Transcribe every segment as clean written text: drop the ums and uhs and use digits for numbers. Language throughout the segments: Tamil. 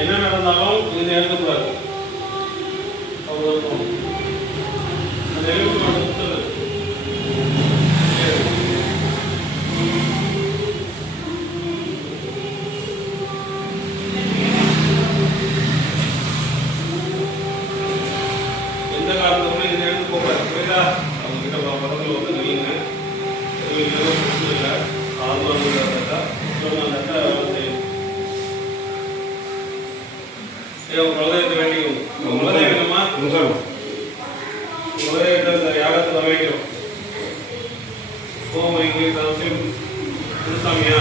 என்ன நடந்தாலும் இது எழுதக்கூடாது. எந்த காரணத்துக்கும் இது எழுந்து போகாது. புரியுதா? அவங்க கிட்ட பக்கத்தில் வந்து நீங்க இல்லை ஆர்வம் குலதெய்வத்தை வேண்டியும் குலதெய்வம் என்னமா குலதெய்வத்தை யாகத்தை வர வைக்கிறோம். ஓம் ஐங்கி தாசி குருசாமியா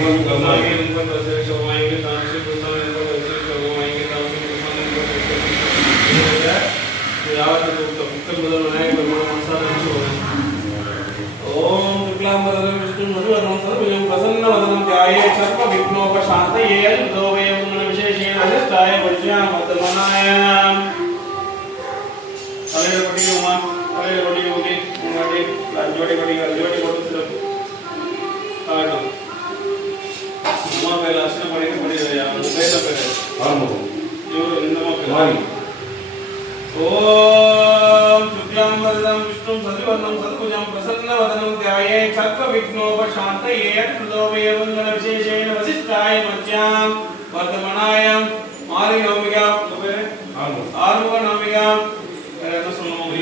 குருசாமி என்பது விசேஷம் ஐங்கி தாசி குருசாமி என்பது விசேஷம் ஓம் ஐங்கி தாசி குருசாமி என்பது விசேஷம் யாகத்தை புத்தர் முதல் விநாயகர் மனசார ஓம் சுக்லாம்பரம் விஷ்ணு மதுவரம் சர்வம் பிரசன்னவதனம் தியாயே சர்வ விக்னோபசாந்தயே தோவயம் விசேஷேன அதிஷ்டாய பஞ்சாமர்த்தமனாய தலையில படிக்குமா தலையில படிக்குமே உங்களுடைய ஜோடி படிக்க ஜோடி கொடுத்து காட்டும் அம்மா பேர் அர்ச்சனை பண்ணிட்டு படிக்கிறது அவங்க பேர பேர் ஆரம்பம் இவரு இந்த மாதிரி ஓம் சுக்லாம்பரம் விஷ்ணு சதிவர்ணம் சத்புஜம் பிரசன்னவதனம் தியாயே சர்வ விக்னோபசாந்தயே தோவயம் விசேஷேன அதிஷ்டாய பஞ்சாம் வர்த்தமனாய மாரி நவமிகா பேரு ஆறுமுக நவமிகா என்ன சொல்லுவோம்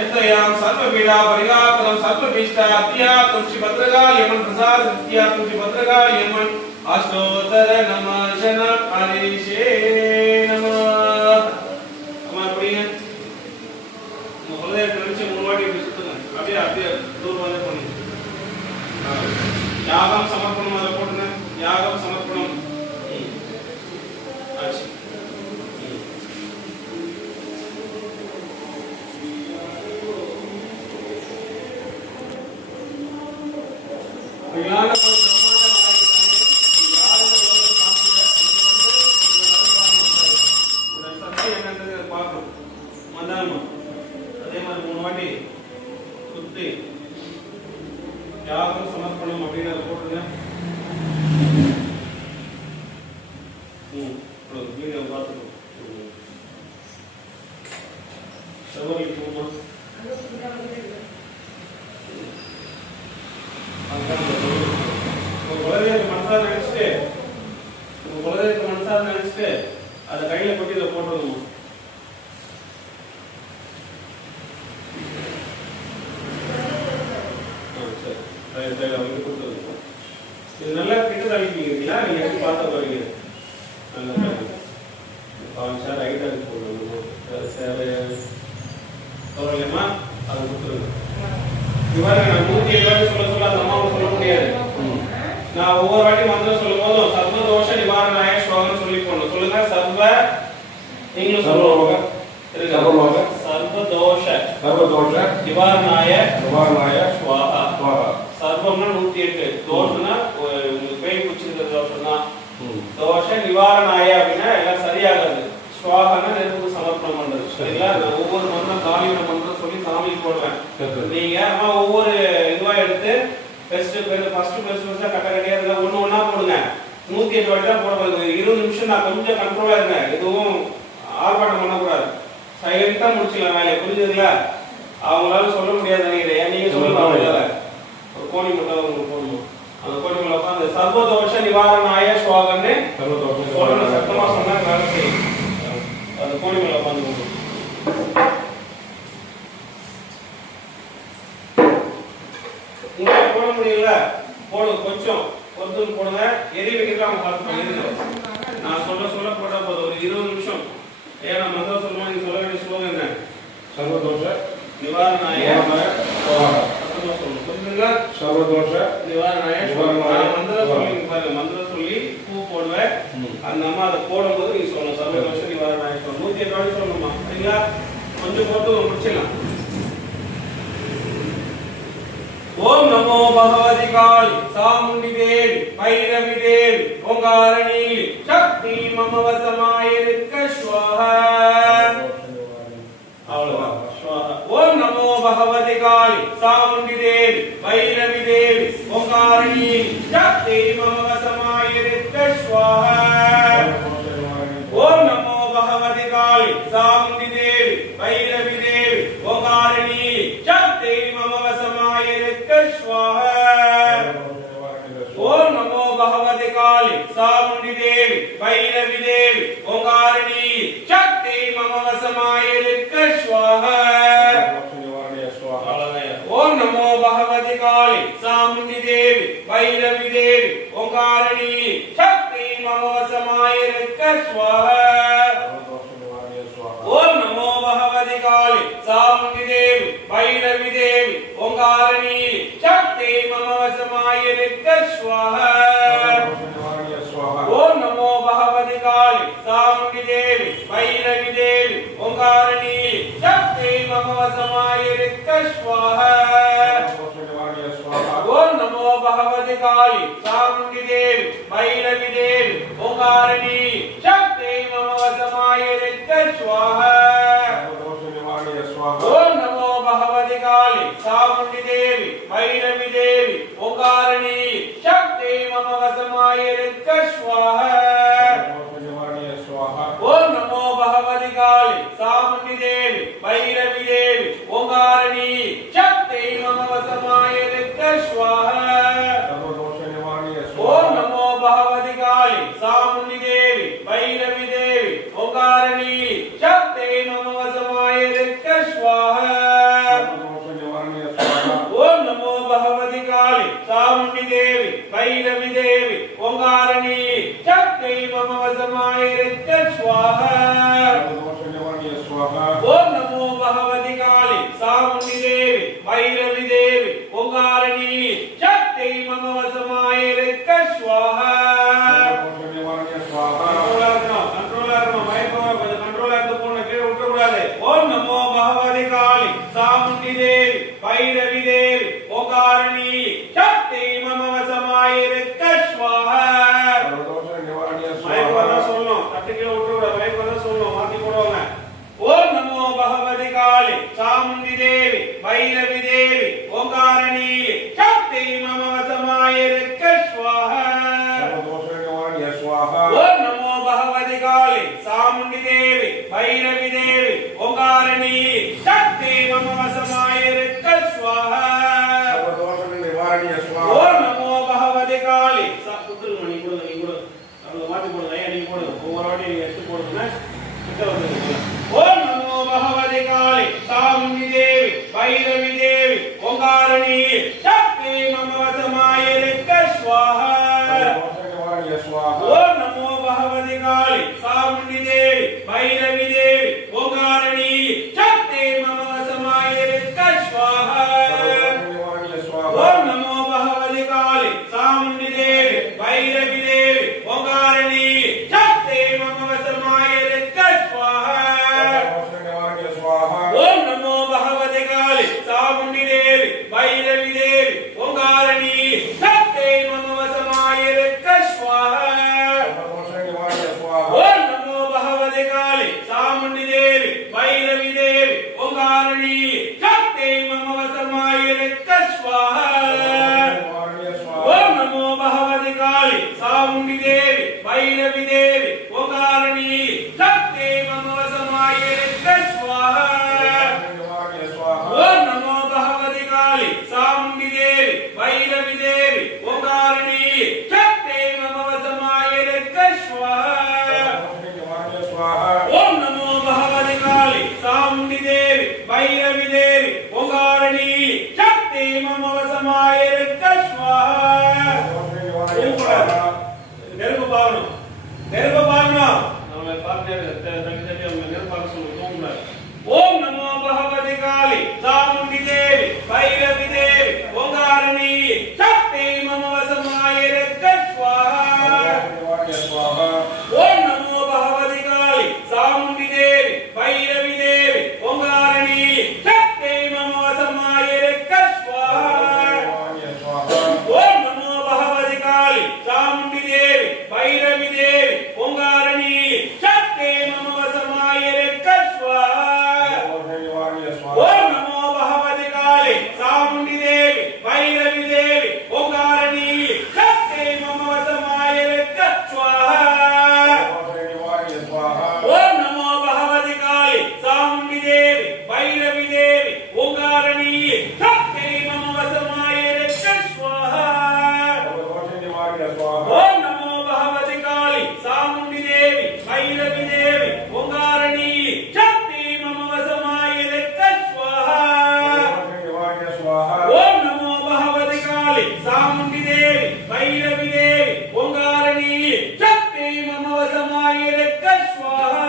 எத்தயாம் சர்வபீடா பரிகாபலம் சர்வபீஷ்டா அத்யா துஷ்டி பத்ரகா யமன் பிரசாத் அத்யா துஷ்டி பத்ரகா யமன் அஷ்டோத்தர நம சன ஹரிஷே நம. அம்மா அப்படிங்க முதல்ல கழிச்சு முன்னாடி சுத்துங்க. அப்படியே அப்படியே தூரம் வந்து பண்ணுங்க. யாகம் சமர்ப்பணம் அதை போட்டுங்க. யாகம் சமர்ப்பணம் ஆச்சு. அதே மாதிரி 3 வாட்டி சுத்தி யாகம் சமர்ப்பணம் அப்படின்னு அதை போட்டுங்க. வீடியோ பார்த்துக்கோ. செவ்வரிக்கு போமா குலதெய்வ மனசார நினைச்சிட்டு குலதெய்வ மனசார நினைச்சிட்டு அதை கையில கொட்டி இதை போட்டுருவோமா. இது நல்லா கிட்ட தவிப்பீங்களா? நீங்க எப்படி பார்த்த போறீங்க? நல்லா சார் ஐட்டா போடணும் பரவாயில்லம்மா அதை கொடுத்துருங்க. இவ்வாறு நான் 107 வாட்டி சொல்ல அந்த அம்மாவை சொல்ல முடியாது. நான் ஒவ்வொரு வாட்டி மந்திரம் சொல்லும் போதும் சர்வதோஷ நிவாரணாய ஸ்லோகம் சொல்லி போடணும். சொல்லுங்க. சர்வ நீங்களும் சொல்லுவாங்க. சர்வதோஷ நிவாரணாய ஸ்வாஹா. சர்வம்னா 108, தோஷம்னா உங்களுக்கு பேய் குச்சிருக்கிற தோஷம் தான். தோஷ நிவாரணாய அப்படின்னா எல்லாம் சரியாகுது. ஸ்வாகனா நெருப்புக்கு சமர்ப்பணம் பண்றது. சரிங்களா? நான் ஒவ்வொரு மந்திரம் காலியோட மந்திரம் சொல்லி சாமிக்கு போடுவேன். நீங்க அம்மா ஒவ்வொரு இதுவா எடுத்து ஃபர்ஸ்ட் கட்ட கட்டியா இதெல்லாம் ஒண்ணு ஒண்ணா போடுங்க. 108 வாட்டி தான் போடுறது. 20 நிமிஷம் நான் கொஞ்சம் கண்ட்ரோலா இருந்தேன். எதுவும் ஆர்ப்பாட்டம் பண்ணக்கூடாது. சைலண்டா முடிச்சுக்கலாம் வேலையை. புரிஞ்சுதுங்களா? அவங்களால சொல்ல முடியாது நினைக்கிறேன். நீங்க சொல்லலாம். ஒரு கோணி மட்டும் உங்களுக்கு போடணும். அந்த கோணி மேல உட்காந்து சர்வதோஷ நிவாரணாய ஸ்வாகன்னு சொல்லணும். சத்தமா சொன்னா வேலை செய்யும். அந்த கோணி மேல உட்காந்து உங்களால போட முடியல போடுங்க. கொஞ்சம் பொறுத்து போடுங்க. எரி வைக்கிறதா அவங்க பார்த்து பண்ணிருங்க. நான் சொல்ல போட்டா போதும். ஒரு 20 நிமிஷம். ஏன்னா மந்திரம் சொல்லுவோம். நீங்க சொல்ல வேண்டிய ஸ்லோகம் என்ன? சர்வதோஷ நிவாரணாய சத்தமா சொல்லணும். புரியுதுங்களா? சர்வதோஷ நிவாரணாய மந்திரம் சொல்லி பாருங்க. மந்திரம் சொல்லி பூ போடுவேன். அந்த அம்மா அதை போடும்போது நீங்க சொல்லணும். சர்வதோஷ நிவாரணாய 108 வாட்டி சொல்லணுமா? சரிங்களா? கொஞ்சம் போட்டு முடிச்சிடலாம். ஓம் நமோ பகவதி காளி சாமுண்டி தேவி பைரவி தேவி ஓங்காரணி சக்தி மம வசமாயிருக்க ஸ்வாஹா. அவ்வளவுதான். ஓம் நமோ भगवति काली चामुंडी देवी भैरवी देवी ओंकारिणी शक्ति मम वशमायिरित स्वाहा ओम नमो भगवति काली चामुंडी देवी भैरवी देवी ओंकारिणी शक्ति मम वशमायिरित स्वाहा ओम नमो भगवति काली चामुंडी देवी भैरवी देवी ओंकारिणी शक्ति मम वशमायिरित स्वाहा ओम नमो भगवति काली चामुंडी देवी भैरवी देवी ओंकारिणी शक्ति मम वशमायिरित स्वाहा ओम नमो भगवति काली चामुंडी देवी भैरवी देवी ओंकारिणी शक्ति मम वशमायिरित स्वाहा ओम नमो भगवति काली चामुंडी देवी भैरवी देवी ओंकारिणी शक्ति मम वशमायिरित स्वाहा ओम नमो भगवति काली चामुंडी देवी भैरवी देवी ओंकारिणी शक्ति मम वशमायिरित स्वाहा ओम नमो भगवति काली चामुंडी देवी भैरवी देवी ओंकारिणी शक्ति मम वशमायिरित स्वाहा ओम नमो भगवति काली चामुंडी देवी भैरवी देवी ओंकारिणी शक्ति मम वशमायिरित स्वाहा ओम नमो भगवति काली चामुंडी देवी भैरवी देवी ओंकारिणी शक्ति मम वशमायिरित स्वाहा ओम नमो भगवति काली चामुंडी देवी भैरवी देवी ओंकारिणी शक्ति मम वशमायिरित स्वाहा ओम नमो भगवति काली चामुंडी देवी भैरवी देवी ओंकारिणी शक्ति मम वशमायिरित स्वाहा ओम नमो भगवति काली चामुंडी देवी भैरवी देवी ओंकारिणी शक्ति मम वशमायिरित स्वाहा ओम नमो भगवति काली चामुंडी देवी भैरवी देवी ओंकारिणी शक्ति मम वशमायिरित स्वाहा ओम नमो भगवति काली चामुंडी देवी भैरवी देवी ओंकारिणी शक्ति मम वशमायिरित स्वाहा ओम नमो भगवति काली ओम नमो भगवति काली चामुंडी देवी भैरवी देवी ओंकारिणी शक्ति मम वशमायिरित स्वाहा ओम नमो भगवति काली चामुंडी देवी भैरवी देवी ओंकारिणी शक्ति मम वशमायिरित स्वाहा ओम नमो भगवति काली चामुंडी देवी भैरवी देवी ओंकारिणी शक्ति मम वशमायिरित स्वाहा ओम नमो भगवति काली चामुंडी देवी भैरवी देवी स्वाहा ओम नमो भगवती काली चामुंडी देवी भैरवी देवी ओंकारिणी शक्ति मम वशमायिरक्क स्वाहा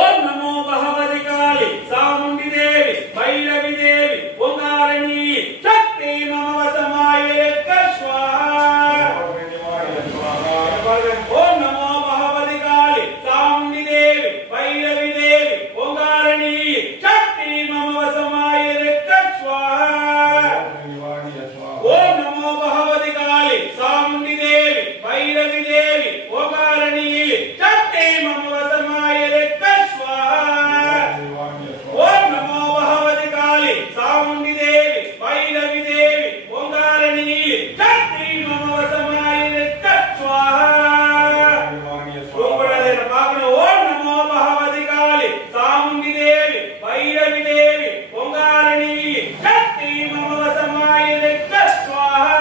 ओम नमो भगवती काली चामुंडी देवी भैरवी देवी ओंकारिणी शक्ति मम वशमायिरक्क स्वाहा ओम नमो भगवती काली चामुंडी देवी भैरवी देवी ओंकारिणी शक्ति मम वशमायिरक्क स्वाहा ओम नमो भगवती काली चामुंडी देवी भैरवी देवी ओंकारिणी शक्ति मम वशमायिरक्क स्वाहा ओम नमो भगवती काली चामुंडी देवी भैरवी देवी ओंकारिणी शक्ति मम वशमायिरक्क स्वाहा ओम नमो भगवती काली चामुंडी देवी भैरवी देवी ओंकारिणी शक्ति मम वशमायिरक्क स्वाहा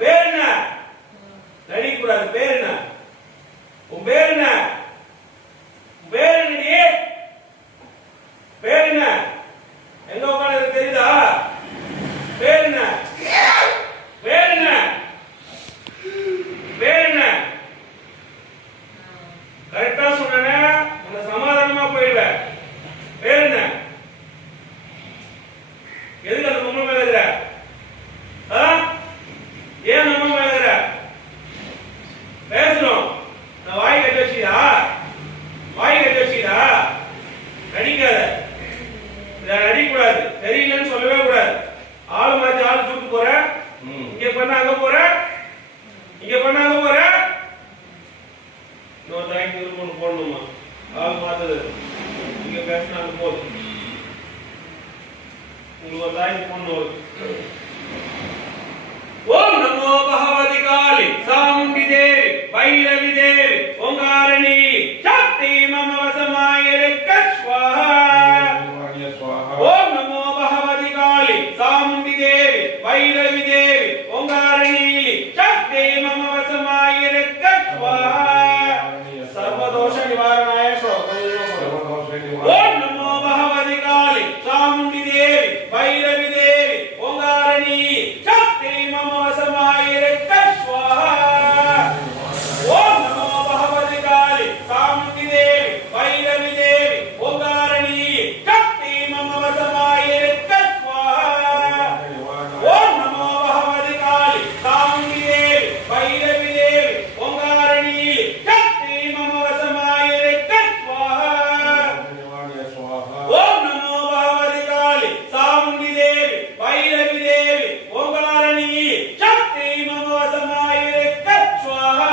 பேர்ன நடிக்கூடாது பேர்ன உன் பேர்ன பேர்ன எங்க உட்கார்ந்து தெரியுதா பேர்ன கரெக்டா சொன்னேன்னா உன்னை சமாதானமா போயிடுவேன் பேர்ன எதுக்கு அந்த பொம்மை மேல இருக்கிற ஏன் நம்ம மேல இருக்கிற பேசணும் நான் வாய் கட்டி வச்சுதா நடிக்காத நடிக்கூடாது தெரியலன்னு சொல்லவே கூடாது ஆளு மாத்தி ஆளு தூக்கு போற இங்க பண்ண அங்க போற இன்னொரு தாய்க்கு ஒன்று போடணுமா ஆள் மாத்தது இங்க பேசினா அங்க போகுது உங்களுக்கு ஒரு தாய்க்கு போடணும் ओम नमो भगवती काली चामुंडी देवी भैरवी देवी ओंकारिणी शक्ति मम वशमायिरक्क स्वाहा ओम नमो भगवती काली चामुंडी देवी भैरवी देवी ओंकारिणी शक्ति मम वशमायिरक्क स्वाहा सर्वदोष निवारणाय ओम नमो भगवती काली चामुंडी देवी भैरवी देवी ओंकारिणी शक्ति मम वशमायिरक्क स्वाहा ओम नमो भगवती काली चामुंडी देवी भैरवी देवी ओंकारिणी शक्ति मम वशमायिरक्क स्वाहा ओम नमो भगवती काली चामुंडी देवी भैरवी देवी ओंकारिणी शक्ति मम वशमायिरक्क स्वाहा ओम नमो भगवती काली चामुंडी देवी भैरवी देवी ओंकारिणी शक्ति मम वशमायिरक्क स्वाहा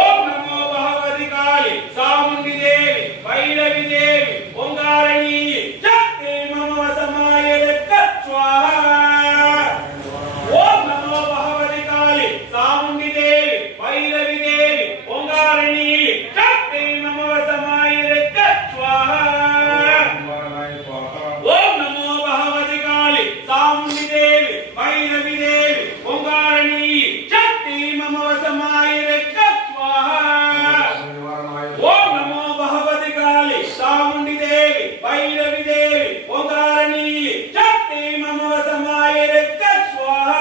ओम नमो भगवती काली चामुंडी देवी भैरवी देवी ओंकारिणी शक्ति मम वशमायिरक्क स्वाहा ओम नमो भगवती काली चामुंडी देवी भैरवी देवी ओंकारिणी शक्ति मम वशमायिरक्क स्वाहा ओम नमो भगवती काली चामुंडी देवी भैरवी देवी ओंकारिणी शक्ति मम वशमायिरक्क स्वाहा ओम नमो भगवती काली चामुंडी देवी भैरवी देवी ओंकारिणी शक्ति मम वशमायिरक्क स्वाहा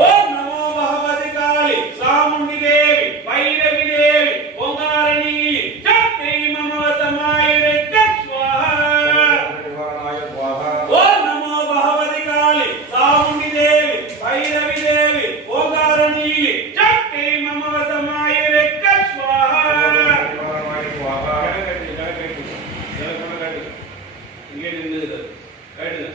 ओम नमो भगवती काली चामुंडी देवी भैरवी देवी ओंकारिणी शक्ति मम वशमायिरक्क स्वाहा ओम नमो भगवती काली चामुंडी देवी भैरवी देवी ओंकारिणी शक्ति मम वशमायिरक्क स्वाहा இங்கே நின்னுது கேட்டுங்க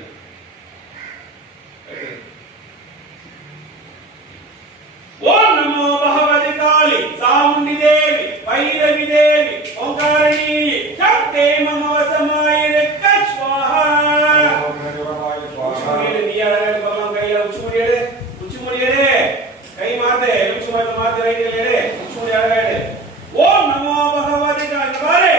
ओम नमो भगवती काली चामुंडी देवी भैरवी देवी ओंकारिणी शक्ति मम वशमायिरक्क स्वाहा कई मारते ओम नमो भगवती काली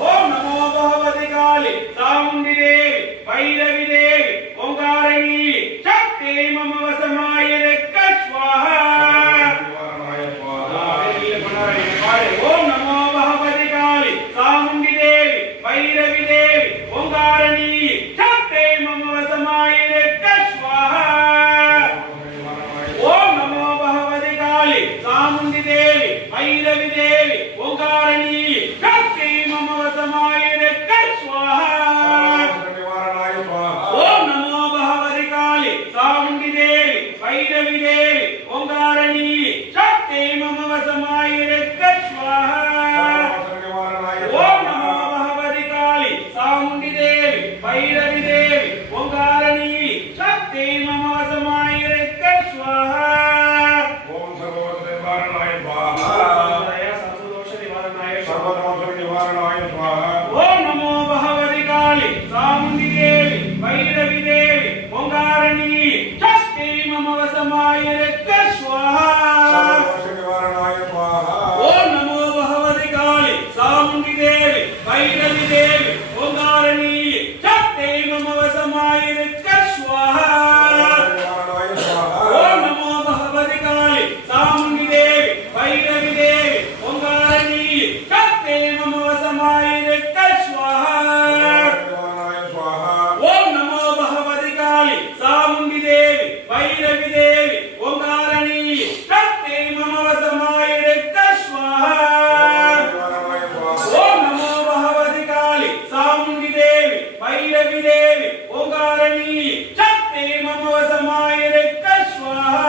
ओम नमो भगवती काली चामुंडी देवी भैरवी देवी ओंकारिणी शक्ति मम वशमायिरक्क स्वाहा வைரவி தேவி ஓங்காரணி சக்தி மம வசமாயிரக்க ஸ்வாஹா ஓம் நமோ பகவதி காளி சாமுண்டி தேவி வைரவி தேவி ஓங்காரணி சக்தி மம வசமாயிரக்க ஸ்வாஹா ஓம் நமோ பகவதி காளி சாமுண்டி தேவி வைரவி தேவி ஓங்காரணி சக்தி மம வசமாயிரக்க ஸ்வாஹா ஓம் சர்வதோஷ நிவாரணாய ஸ்வாஹா ஓம் நமோ பகவதி காளி சாமுண்டி தேவி வைரவி தேவி ஓங்காரணி சக்தி மம வசமாயிரக்க ஸ்வாஹா ஓம் நமோ பகவதி காளி சாமுண்டி தேவி வைரவி தேவி ஓங்காரணி சக்தி மம வசமாயிரக்க ஸ்வாஹா ஓம் நமோ பகவதி காளி சாமுண்டி தேவி வைரவி தேவி ஓங்காரணி சக்தி மம வசமாயிரக்க ஸ்வாஹா ஓம் நமோ பகவதி காளி சாமுண்டி தேவி வைரவி தேவி ஓங்காரணி சக்தி மம வசமாயிரக்க ஸ்வாஹா ஓம் நமோ பகவதி காளி சாமுண்டி தேவி வைரவி தேவி ஓங்காரணி சக்தி மம வசமாயிரக்க ஸ்வாஹா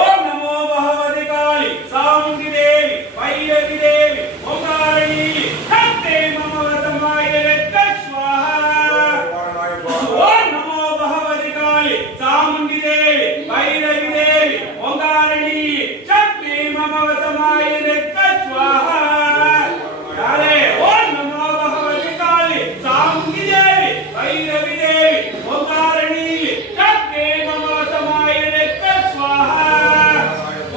ஓம் நமோ பகவதி காளி சாமுண்டி தேவி வைரவி தேவி ஓங்காரணி சக்தி மம வசமாயிரக்க ஸ்வாஹா ஓம் நமோ பகவதி காளி சாமுண்டி தேவி வைரவி தேவி ஓங்காரணி சக்தி மம வசமாயிரக்க ஸ்வாஹா யாரே ஓம் நமோ பகவதி காளி சாமுண்டி தேவி வைரவி தேவி ஓங்காரணி சக்தி மம வசமாயிரக்க ஸ்வாஹா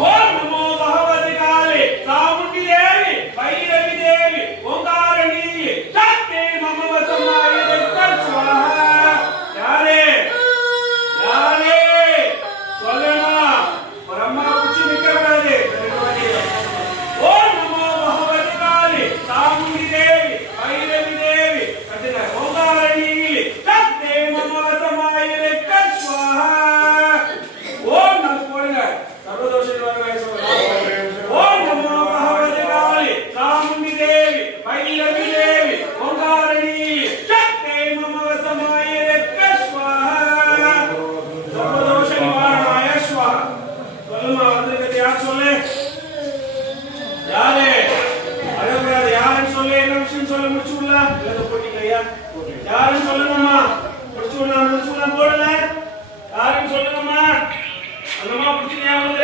ஓம் நமோ பகவதி காளி சாமுண்டி தேவி வைரவி தேவி ஓங்காரணி சக்தி மம வசமாயிரக்க ஸ்வாஹா யாரே யாரே சொல்லமா ஒரு அம்மா குச்சி நிக்க கூடாது ஓம் நமோ பகவதி காளி சாமுண்டி தேவி வைரவி தேவி கட்டுங்க ஓங்காரணி சக்தி மம வசமாயிரக்க ஸ்வாஹா ஓம் நமோ போடுங்க சர்வதோஷ நிவாரணாய ஸ்வாஹா ஓம் நமோ பகவதி காளி சாமுண்டி தேவி வைரவி தேவி ஓங்காரணி சக்தி மம வசமாயிரக்க ஸ்வாஹா சர்வதோஷ நிவாரணாய ஸ்வாஹா சொல்லுமா வந்திருக்கிறது யார் சொல்லு யாரு அழக்கூடாது யாருன்னு சொல்லு என்ன விஷயம் சொல்ல முடிச்சு விடலாம் இல்ல போட்டீங்க ஐயா யாருன்னு சொல்லுங்கம்மா முடிச்சு விடலாம் போடல யாருன்னு சொல்லுங்கம்மா அந்தம்மா பிடிச்சி ஞாபகம்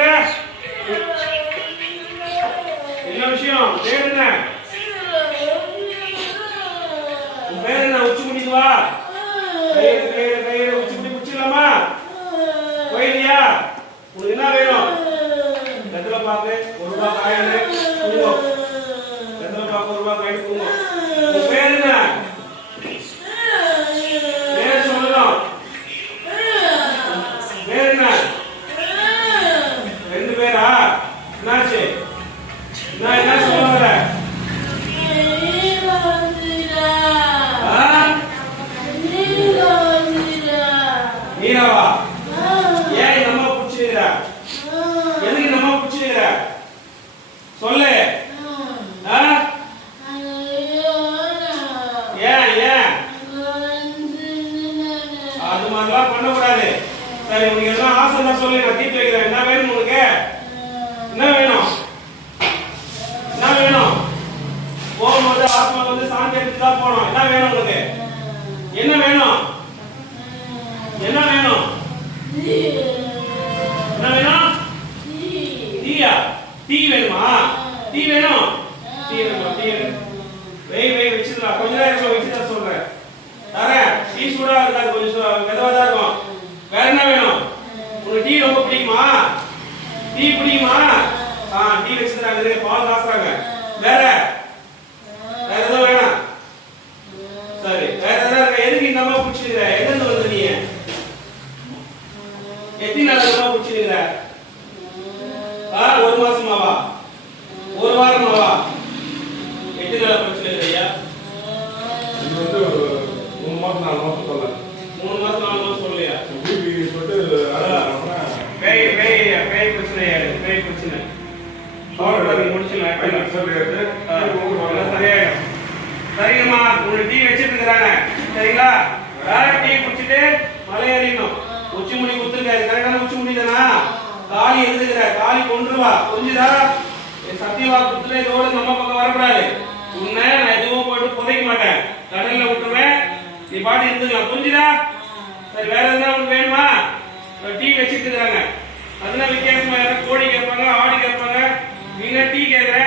என்ன விஷயம் பேர் என்ன உன் பேர் என்ன உச்சி முடிக்கு வா கையில உச்சி முடி முடிச்சிடலாமா போயிடியா உனக்கு என்ன வேணும் எத்தனை பாக்கு ஒரு ரூபாய் காயினு குங்குமம் எத்தனை பாக்கு ஒரு ரூபாய் காயின் குங்குமம் உன் பேர் என்ன பேர் சொல்லலாம் பேர் என்ன ரெண்டு பேரா என்னாச்சு என்ன சொல்ல வர நீராவா ஏன் இந்த அம்மா பிடிச்சிருக்கிற எதுக்கு இந்த அம்மா பிடிச்சிருக்கிற சொல்லு ஏன் ஏன் அது மாதிரிலாம் பண்ணக்கூடாது சரி உனக்கு எல்லாம் ஆசை தான் சொல்லு நான் தீர்த்து வைக்கிறேன் என்ன வேணும் உனக்கு என்ன வேணும் என்ன வேணும் போகும்போது ஆத்மா வந்து சாந்தி எடுத்து தான் போனோம் என்ன வேணும் உனக்கு என்ன வேணும் என்ன வேணும் என்ன வேணும் டீயா டீ வேணுமா டீ வேணும் டீ வேணுமா டீ வேணும் வெய் வச்சுடலாம் கொஞ்ச நேரம் வச்சுதான் சொல்றேன் தரேன் டீ சூடா இருக்காது கொஞ்சம் மெதுவா தான் இருக்கும் வேற என்ன வேணும் உனக்கு டீ ரொம்ப பிடிக்குமா டீ பிடிக்குமா டீ வச்சுறாங்க பால் காசுறாங்க வேற எதுவும் வேணாம் சரி வேற ஏதாவது எதுக்கு இந்த அம்மா பிடிச்சிருக்கிற எங்க வந்து நீ எத்தனை நாள் பிடிச்சிருக்கிற ஒரு மாசமாவா ஒரு வாரமாவா எத்தனை நாள் பிடிச்சிருக்கிற ஐயா இது வந்து 3 மாசம் 4 மாசம் சொல்லலாம் 3 மாசம் 4 மாசம் சொல்லலையா சொல்லிட்டு பேய் பிரச்சனை முடிச்சிடலாம். சரியாயிடும். சரிங்கம்மா, உங்களுக்கு டீ வச்சிட்டு இருக்கிறாங்க சரிங்களா? டீ குடிச்சிட்டு மலை ஏறிடணும். உச்சி முடி குத்துருக்காரு, கரெக்டான உச்சி முடி தானா? காலி எழுதுகிற காலி கொண்டுருவா, புரிஞ்சுதா? சத்தியவா குத்துல இதோட நம்ம பக்கம் வரக்கூடாது. உன்னை நான் எதுவும் போட்டு புதைக்க மாட்டேன், கடல்ல விட்டுருவேன், நீ பாட்டு இருந்துக்கலாம், புரிஞ்சுதா? சரி, வேற எதுனா உங்களுக்கு வேணுமா? டீ வச்சிட்டு இருக்கிறாங்க. அதெல்லாம் வித்தியாசமா யாரும் கோழி கேட்பாங்க, ஆடி கேட்பாங்க, நீங்க டீ கேட்கற.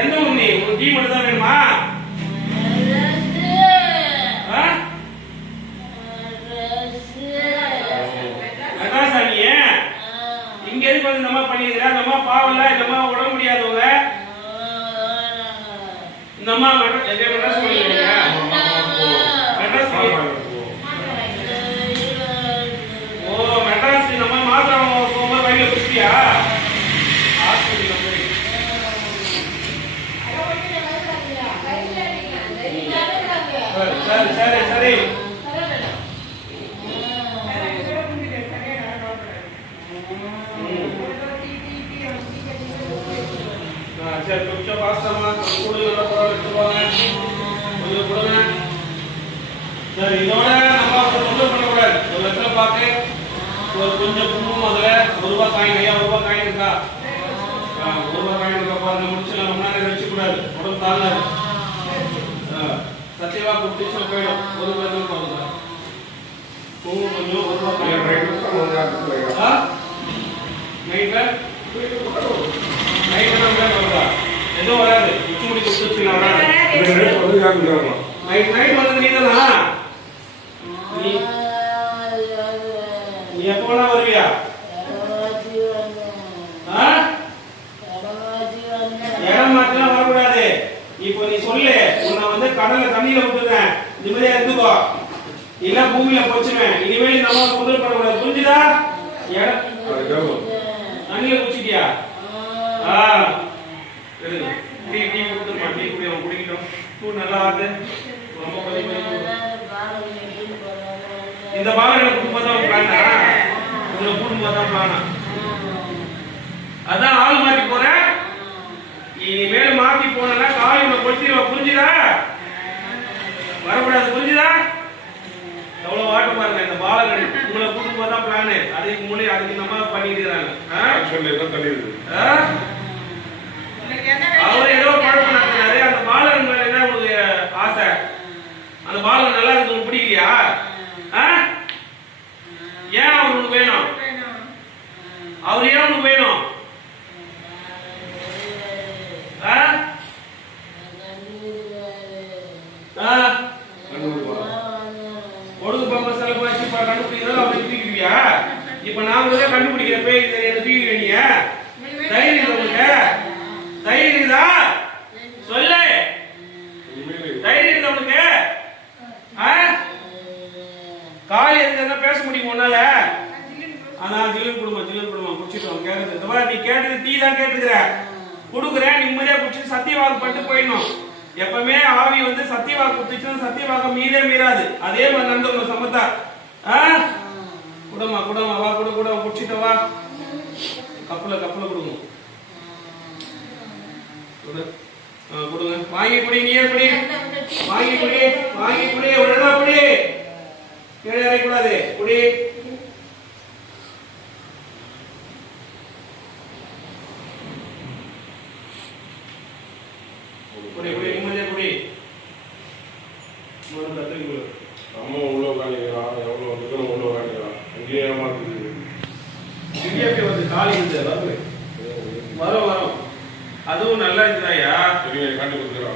எந்த ஊர் நீ? உங்களுக்கு டீ மட்டும் தான் வேணுமா? இங்க எதுக்கு வந்து இந்த மாதிரி பண்ணிருக்கிற? இந்த அம்மா பாவம் இல்ல, இந்த அம்மா உடம்பு முடியாதவங்க. இந்த அம்மா மெட்ராஸ் பண்ணிருக்கீங்க. ஓ, மெட்ராஸ் இந்த மாதிரி மாத்திரம் போகும்போது வழியில குடிச்சியா? ஹாஸ்பிட்டல் போய் சரி சரி சரி சரி, கொஞ்சம் பாஸ்டமா கூடுதலா போறாங்க கொடுங்க. சரி, இதோட நம்ம தொந்தரவு பண்ணக்கூடாது. ஒரு லட்சம் பாக்கு, ஒரு கொஞ்சம் குங்குமம், அதுல ₹1 காயின், ஐயா ₹1 காயின் இருக்கா? ₹1 காயின் இருக்கா பாருங்க. முடிச்சுலாம் ரொம்ப நேரம் வச்சு கூடாது, உடம்பு தாங்காது. சத்தியவா குடிச்சு போயிடும். ஒரு பேருக்கு போகுது குங்குமம் கொஞ்சம் ₹1 காயின் நைட்ல எதுவும் வராது. உச்சி முடி குடிச்சு வராது. நைட் வந்து நீதானா? நீ எப்ப வேணா வருவியா? இடம் மாத்திலாம் வரக்கூடாது. இப்போ நீ சொல்லு, உன்னை வந்து கடல்ல தண்ணியில விட்டுருவேன், நிம்மதியா இருந்துக்கோ, இல்ல பூமியில போச்சுவேன். இனிமேல் நம்ம முதல் பண்ணக்கூடாது, புரிஞ்சுதா? தண்ணியில குடிச்சிட்டியா? டீ டீ கொடுத்துருமா, டீ குடி, அவன் குடிக்கட்டும். தூ நல்லா ஆகுது. ரொம்ப இந்த பாலம் எனக்கு குடும்பம் தான் பிளானா? உங்களை குடும்பம் தான் பிளானா? அதான் ஆள் மாற்றி போறேன். இனிமேல் மாத்தி போனா காலை உன்னை கொளுத்திடுவா, புரிஞ்சுதா? வரக்கூடாது, புரிஞ்சுதா? எவ்வளவு வாட்டு பாருங்க. இந்த பாலகன் உங்களை குடும்பம் தான் பிளானு. அதுக்கு முன்னாடி அதுக்கு நம்ம பண்ணிட்டு இருக்காங்க. அவர் ஏதோ பழக்கம் நடத்தினாரு. அந்த பாலகன் மேல என்ன உங்களுக்கு ஆசை? அந்த பாலகன் நல்லா இருக்கு, உங்களுக்கு பிடிக்கலையா? ஏன் அவர் உனக்கு வேணும்? அவர் ஏன் உனக்கு வேணும்? ஒடுக்கு பாம்பு செலவு வச்சு கண்டுபிடிக்கிறோம், அப்படி தூக்கிடுவியா? இப்ப நான் கண்டுபிடிக்கிற பேய் தூக்கிடுவீங்க. தைரியம் உங்களுக்கு? தைரியம் தான் சொல்லு. தைரியம் உங்களுக்கு? காலி எதுக்கு பேச முடியும் உன்னால? ஆனா ஜில்லுன்னு குடும்பம் குடிச்சிட்டு கேட்கறது. நீ கேட்டது டீ தான் கேட்டுக்கிற, கொடுக்குறேன், நிம்மதியா குடிச்சு சத்தியவாக்கு பட்டு போயிடணும். எப்பவுமே ஆவி வந்து சத்தியவாக்கு குடிச்சுன்னா சத்தியவாக்கம் மீறாது. அதே மாதிரி நடந்து உங்க சமத்தா. குடமா வா, கூட குடிச்சிட்ட வா. கப்பல கொடுங்க, கொடுங்க. வாங்கி குடி, நீயே குடி. வாங்கி குடி, ஒழுங்கா குடி, கீழே இறக்கூடாது. குடி. நிம்மதியா குடி. நம்ம உள்ள உட்காந்துக்கிறா, எவ்வளோ இருக்கணும் உள்ள உட்காந்துக்கிறா, அங்கேயே ஏமாத்துது. இங்கே வந்து காலி இருந்து வரும். அதுவும் நல்லா இருக்குதாயா? காட்டி கொடுக்குறா.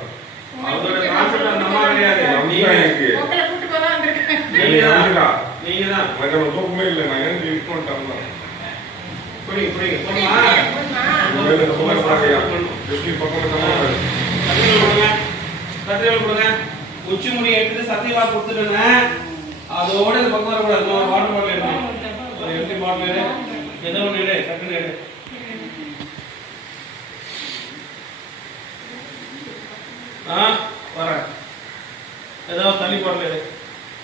அவங்களோட கான்செப்ட் அந்த அம்மா கிடையாது. நீங்க தான் தூக்கமே இல்லை. நான் ஏன் யூஸ் பண்ணிட்டேன். உச்சி முடி எடுத்துட்டு சத்தியவா கொடுத்துட்டுங்க. அதோட இந்த பக்கம் வரக்கூடாது. வாட்டர் பாட்டில் எடுக்கணும், எம்டி பாட்டில் ஏதோ ஒன்று எடு, டக்குன்னு எடு. வரேன். ஏதாவது தண்ணி பாட்டில் எடு.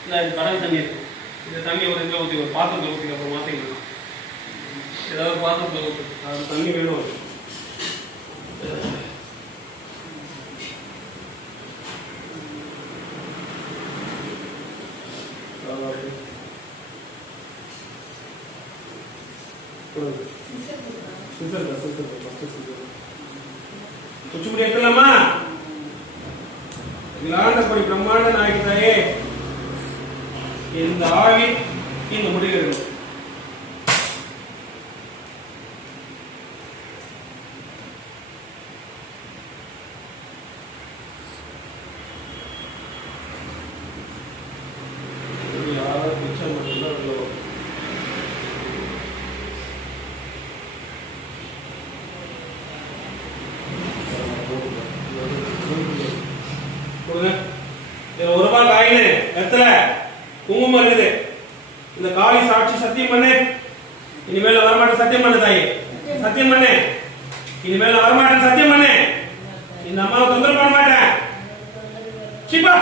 இல்லை, இது கடல் தண்ணி இருக்கு. இந்த தண்ணி ஒரு இதில் ஊற்றி, ஒரு பாத்திரத்தில் ஊற்றி, அப்புறம் மாற்றிக்கலாம். ஏதாவது பாத்திரத்தில் ஊற்று. அது தண்ணி வேணும். குச்சிப்புடி எடுத்துலாமா? விளாண்டபடி பிரம்மாண்ட நாயகி தாயே, இந்த ஆவி இந்த முடிவு இருக்கும். ஒரு ரூபாய் காயின் எத்தல குங்குமம் இருக்குது. இந்த காளி சாட்சி சத்தியம் பண்ணு, இனிமேல் வரமாட்டேன் சத்தியம் பண்ணு தாயே, சத்தியம் பண்ணு, இனிமேல் வரமாட்டேன் சத்தியம் பண்ணு, இந்த அம்மாவை தொந்தரவு பண்ண மாட்டேன். சிப்பா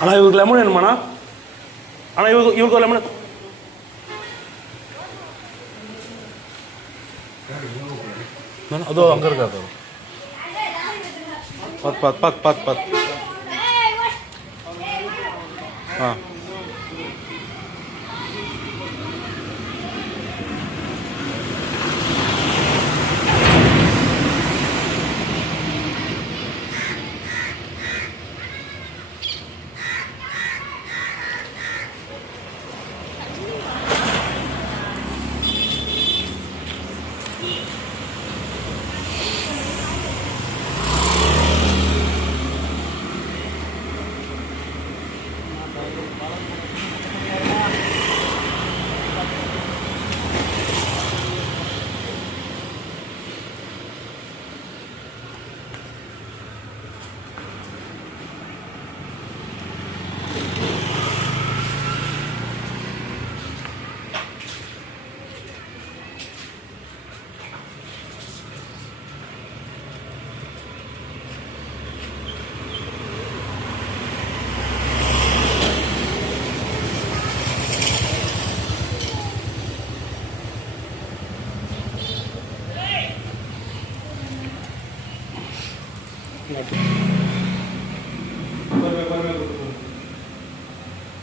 அண்ணா இவருக்கு லெமன் வேணுமாண்ணா? அண்ணா இவருக்கு லெமன் அதோ அங்கே இருக்காது. பார்த்து ஆ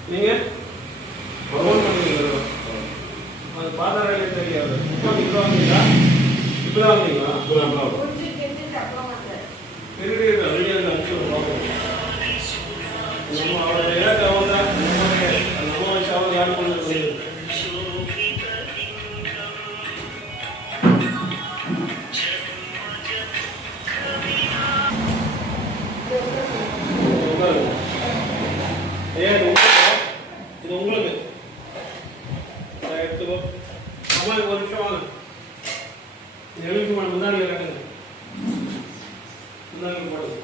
நீங்க பகவான் பண்ணீங்களா? அது பாதாரே தெரியாது. இப்போ இவ்வளோ வந்தீங்களா? இவ்வளோ வந்தீங்களா? பெரிய ரெடியாக அனுப்பிச்சு பார்ப்போம். நம்ம அவரோட இலக்கை வந்து நம்ம விஷயம் யார் கொண்டு வருது? இது உங்களுக்கு எடுத்துக்கோ. அம்மா ஒரு நிமிஷம் வாங்க. எழுபத்தி முன்னாடி கட்டுங்க, முன்னாடி போடுங்க.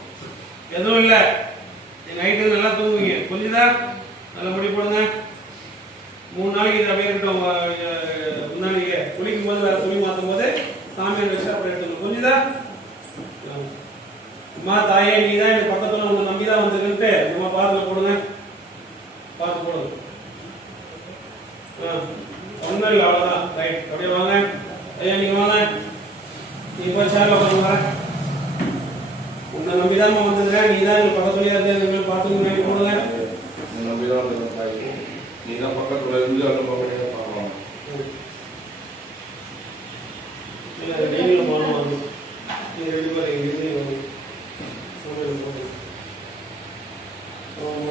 எதுவும் இல்லை, நைட்டு நல்லா தூங்குவீங்க. புரிஞ்சுதா? நல்லா முடி போடுங்க. 3 நாளைக்கு இது அப்படியே இருக்கட்டும். முன்னாடியே குளிக்கும் போது வேற துணி மாற்றும் போது சாமியார் வச்சு அப்படி எடுத்துக்கணும். புரிஞ்சுதா? அம்மா தாயே, நீ தான் எனக்கு பக்கத்தில் உங்களை நம்பி தான் வந்துருக்குன்ட்டு நம்ம பார்த்து போடுங்க, பார்த்து போடுங்க. ஒன்றும் இல்லை, அவ்வளோதான். ரைட், அப்படியே வாங்க. ஐயா நீங்கள் வாங்க, நீங்கள் போய் சேரில் உட்காந்து வரேன். உன்னை நம்பிதான் வந்துடுறேன். நீ தான் எங்க பக்கத்துலயே இருந்து பார்த்துக்க போடுங்க. நம்பிதான் வந்துடும் தாய். நீ தான் பக்கத்துல இருந்து அந்த பக்கம் பார்க்கலாம். நீங்களும் போகணும். நீங்கள் 2 பேரும் எங்கேயுமே வந்து சமையல் போடுங்க. வாங்க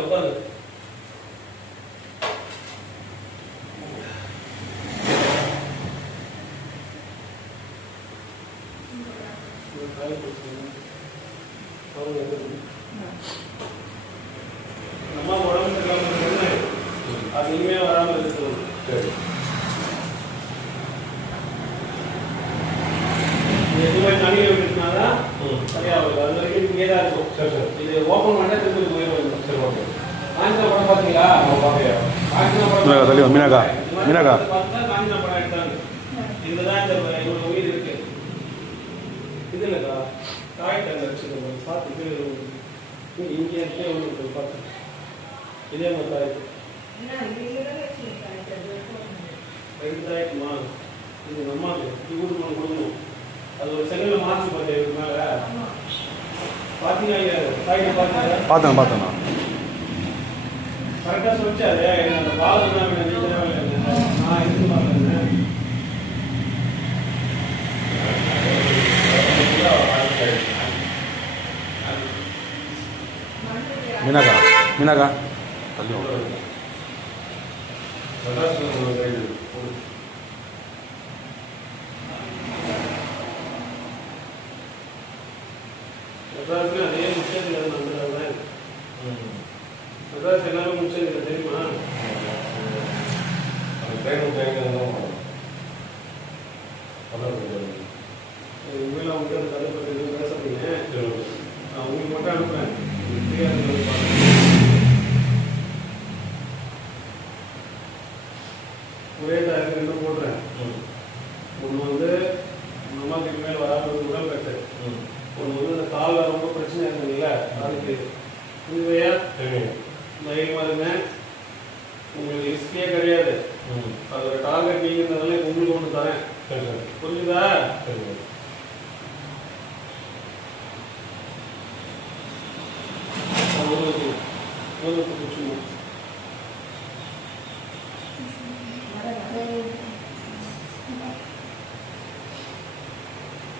உட்காந்து நம்ம உடம்பு சரியில்லாம அது இனிமே வராமல் இருக்குது. எதுவுமே தனியாக விட்டுனாதான் சரியாகுது. அது வரைக்கும் இங்கே தான் இருக்கும். இது ஓப்பன் பண்ண திருப்பி போயிடும். காஞ்சினா படம் பார்த்தீங்களா? காஞ்சினா படம் மீனாக்கா மீனாக்கா பார்த்தா காஞ்சினா படம் எடுத்தாங்க. இதுதான் இந்த இவ்வளோ உயிர் இருக்கு. இது இல்லைக்கா காய் தங்க வச்சுருக்கோம். பார்த்துட்டு இங்கே இருக்கே ஒன்று பார்த்து இதே மாதிரி காய் ரெண்டாயிரமா இது நம்மாக்கு இவருக்கு ஒன்று கொடுக்கணும். அது ஒரு செகண்டில் மாற்றி பார்த்தேன். இதுக்கு மேலே பார்த்தீங்க காய்கறி பார்த்தீங்க பார்த்தேண்ணா கரெக்டாக சொல்லிச்சாரு. அந்த பால் தான் நான் இருந்து பார்த்தேன். மீனாக்கா மீனாக்கா அதே முச்சதில் வந்துடுறேன். மெட்ராஸ் எல்லாமே முச்சதில் தெரியுமா? உண்மையில அவங்க அந்த கதை பற்றி எதுவும் பேசுறீங்க. நான் உங்களுக்கு மட்டும் அனுப்புறேன். ஒரே தாய்க்கு 2 போடுறேன். ஒன்று வந்து அம்மாக்கு இனிமேல் வராமல் உடல் கட்டு. ஒன்று வந்து அந்த காலில் ரொம்ப பிரச்சனை இருக்குதுல்ல அதுக்கு புரியுதையா? தைரியமாக இருங்க. உங்களுக்கு ரிஸ்கே கிடையாது. அதோட டார்கெட் நீங்கிறதுனால உங்களுக்கு ஒன்று தரேன். புரியுதா?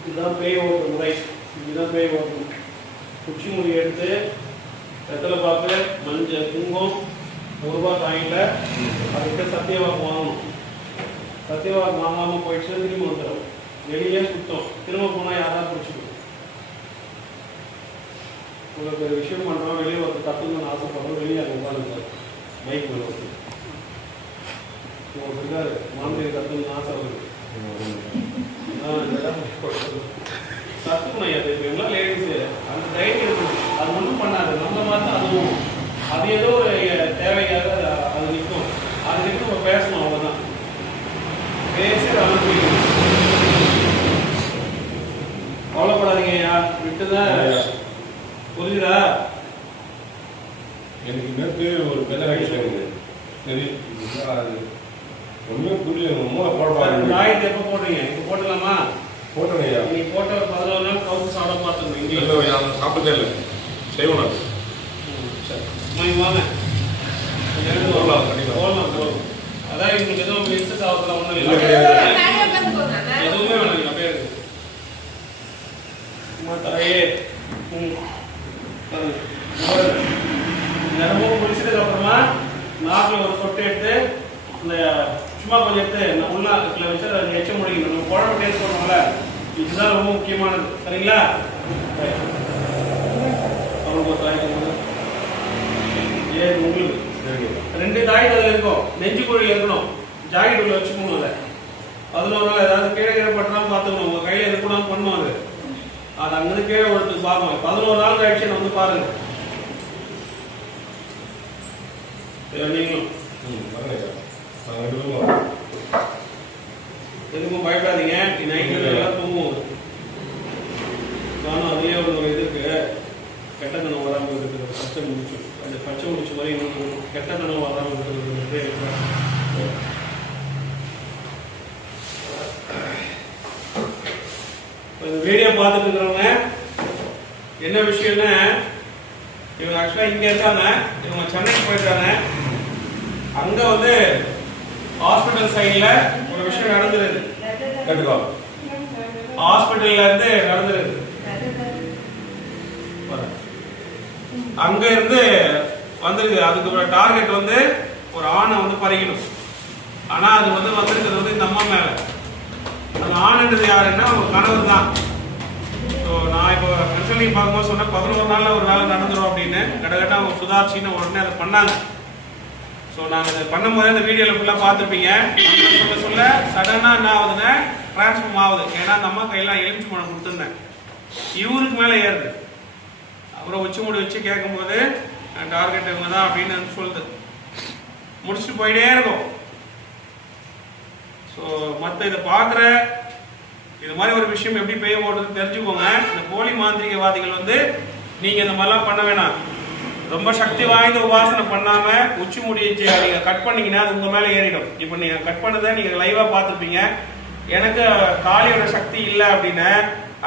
இதுதான் பேய் ஓட்டு முறை. இதுதான் பேய் ஓட்டு. குச்சி முடி எடுத்து வெத்தலை பார்த்து மஞ்சள் குங்குமம் ₹1 காயின்ல அதுக்கிட்ட சத்தியவாக்கு வாங்கணும். சத்தியவாக்கு வாங்காமல் போயிடுச்சுன்னா திரும்ப வந்துடும். வெளியே சுத்தம். திரும்ப போனால் யாராவது பிடிச்சிக்கணும். உங்களுக்கு ஒரு விஷயம் பண்ணுறோம். வெளியே ஒருத்தர் கற்றுக்கணும்னு ஆசைப்படுறோம். வெளியே அங்கே உட்காந்துருக்காரு பைக் மேலே ஒருத்தர் உங்களுக்கு இருக்காரு. மாந்திரி கற்றுக்கணும்னு ஆசை வருது. கற்றுக்கணும். அது இப்போ எல்லாம் லேடிஸு அந்த தைரியம் இருக்கணும். அது ஒன்றும் பண்ணாது. நம்ம மாதிரி தான் அதுவும். அது ஏதோ ஒரு தேவையாக அது நிற்கும். அது நிற்கும் நம்ம பேசணும். அவ்வளோதான். பேசி அனுப்பிக்கணும். கவலைப்படாதீங்க ஐயா. விட்டுதான். புரியுதா? எனக்கு நேற்று ஒரு பெரிய சரி அது ஒன்றுமே புரியல. மூளை போடுவாங்க. காயத்தை எப்போ போடுறீங்க? இப்போ போட்டலாமா? போட்டோங்கய்யா. நீ போட்ட ஒரு 14 நாள் கவுத்து சாப்பிட பார்த்துருங்க. இங்கே இல்லை சாப்பிட்டே இல்லை. செய்வோம். சரி வாங்க. போடலாம். அதான் இவங்களுக்கு எதுவும் மிஸ்ஸஸ் ஆகுதுல ஒன்றும் இல்லை. எதுவுமே வேணாம். அப்படியே இருக்கு. தாயே நிறமும் குளிச்சதுக்கு அப்புறமா நாக்கில் ஒரு சொட்டு எடுத்து இந்த சும்மா கொஞ்சம் எடுத்து உள்ள வச்சு அதை எச்ச முடிக்கணும். நம்ம குழம்பு டேஸ்ட் பண்ணுவோம்ல, இதுதான் ரொம்ப முக்கியமானது. சரிங்களா? அவங்களுக்கு உங்களுக்கு 2 தாய் அதில் இருக்கும். நெஞ்சு குழியில் இருக்கணும். ஜாக்கெட் உள்ள வச்சுக்கணும். அதை 11 நாள் ஏதாவது கீழே பட்டுலாம் பார்த்துக்கணும். உங்கள் கையில் இருக்கக்கூடாது பண்ணும். அது அங்கிருந்து கீழே ஒருத்துக்கு பார்க்கணும். 11 நாள் கழிச்சு வந்து பாருங்க. நீங்களும் வரலையா நாங்கள் 2 பேரும் வரோம். எதுக்கும் பயப்படாதீங்க. நைட்டு எல்லாம் தூங்குவோம். நானும் அதுலேயே ஒரு இது இருக்கு, கெட்ட கனவு வராமல் இருக்குது. பச்சை முடிச்சு அந்த பச்சை முடிச்சு மாதிரி இன்னொரு கெட்ட கனவு வராமல் இருக்கிறது. இந்த வீடியோ பார்த்துட்டு இருக்கிறவங்க என்ன விஷயம்னா, இவங்க ஆக்சுவலாக இங்கே இருக்காங்க, இவங்க சென்னைக்கு போயிருக்காங்க. அங்கே வந்து ஹாஸ்பிட்டல் சைடில் ஒரு விஷயம் நடந்துருது. கேட்டுக்கோ. ஹாஸ்பிட்டல்ல இருந்து நடந்துருது. அங்க இருந்து வந்துருக்கு. அதுக்கு ஒரு டார்கெட் வந்து ஒரு ஆணை வந்து பறிக்கணும். ஆனா அது வந்து வந்திருக்கிறது வந்து இந்த அம்மா மேல. அந்த ஆணுன்றது யாருன்னா அவங்க கணவர் தான். ஸோ நான் இப்போ கன்சல்டிங் பார்க்கும்போது சொன்னேன் 11 நாளில் ஒரு வேலை நடந்துடும் அப்படின்னு. கடகட்ட அவங்க சுதாச்சின்னு உடனே அதை பண்ணாங்க. ஸோ நான் அதை பண்ணும்போது அந்த வீடியோவில் ஃபுல்லாக பார்த்துருப்பீங்க. சொல்ல சொல்ல சடனாக என்ன ஆகுதுன்னா டிரான்ஸ்ஃபார்ம் ஆகுது. ஏன்னா அந்த அம்மா கையெல்லாம் எலுமிச்சு பணம் கொடுத்துருந்தேன், இவருக்கு மேலே ஏறுது. அப்புறம் உச்சி மூடி வச்சு கேட்கும்போது டார்கெட் இவங்க தான் அப்படின்னு சொல்லுது. முடிச்சுட்டு போயிட்டே இருக்கும். ஸோ மற்ற இதை பார்க்குற இது மாதிரி ஒரு விஷயம் எப்படி பெய்ய போடுறதுன்னு தெரிஞ்சுக்கோங்க. இந்த போலி மாந்திரிகவாதிகள் வந்து நீங்கள் இந்த மாதிரிலாம் பண்ண வேணாம். ரொம்ப சக்தி வாய்ந்த உபாசனை பண்ணாம உச்சி முடிச்சு நீங்க கட் பண்ணீங்கன்னா அது உங்க மேல ஏறிடும். இப்போ நீங்க கட் பண்ணதை நீங்க லைவா பார்த்துருப்பீங்க. எனக்கு காளியோட சக்தி இல்லை அப்படின்னா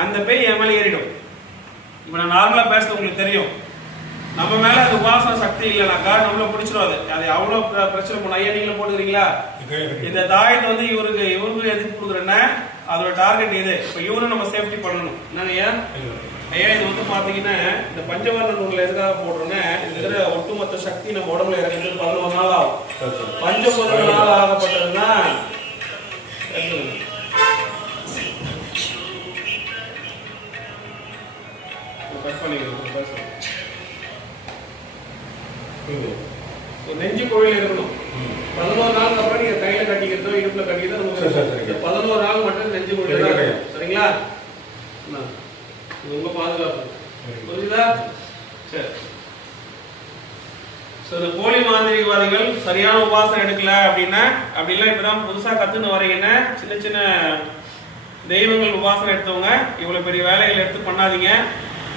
அந்த பேய் என் மேல ஏறிடும். இப்போ நான் நார்மலா பேசுறது உங்களுக்கு தெரியும். நம்ம மேல அது உபாசன சக்தி இல்லைனாக்கா நம்மள பிடிச்சிடும். அது அவ்வளோ பிரச்சனை பண்ண. ஐயா நீங்களும் போட்டுக்கிறீங்களா? இந்த தாயத்தை வந்து இவருக்கு எதுக்கு கொடுக்குறேன்னா அதோட டார்கெட் இது. இப்போ இவரும் நம்ம சேஃப்டி பண்ணணும். என்னங்க ஐயா இது வந்து பாத்தீங்கன்னா இந்த பஞ்சவர்ண நூல்ல எதுக்காக போடுறோன்னா இதுல ஒட்டுமொத்த சக்தி நம்ம உடம்புல இறங்குறது 11 நாள் ஆகும். 11 நாள் ஆகப்பட்டதுன்னா கட் பண்ணிக்கிறோம். நெஞ்சு கோயில் இருக்கணும். 11 நாளுக்கு அப்புறம் நீங்க கையில கட்டிக்கிறதோ இடுப்புல கட்டிக்கிறதோ 11 நாள் மட்டும் நெஞ்சு கோயில். சரிங்களா? உங்க பாதுகாப்பு புரியுதா? சரி. இந்த போலி மாந்திரிகவாதிகள் சரியான உபாசனை எடுக்கல அப்படின்னா அப்படிலாம் இப்பதான் புதுசா கத்துன்னு வரீங்கன்னா சின்ன சின்ன தெய்வங்கள் உபாசனை எடுத்தவங்க இவ்வளவு பெரிய வேலைகள் எடுத்து பண்ணாதீங்க.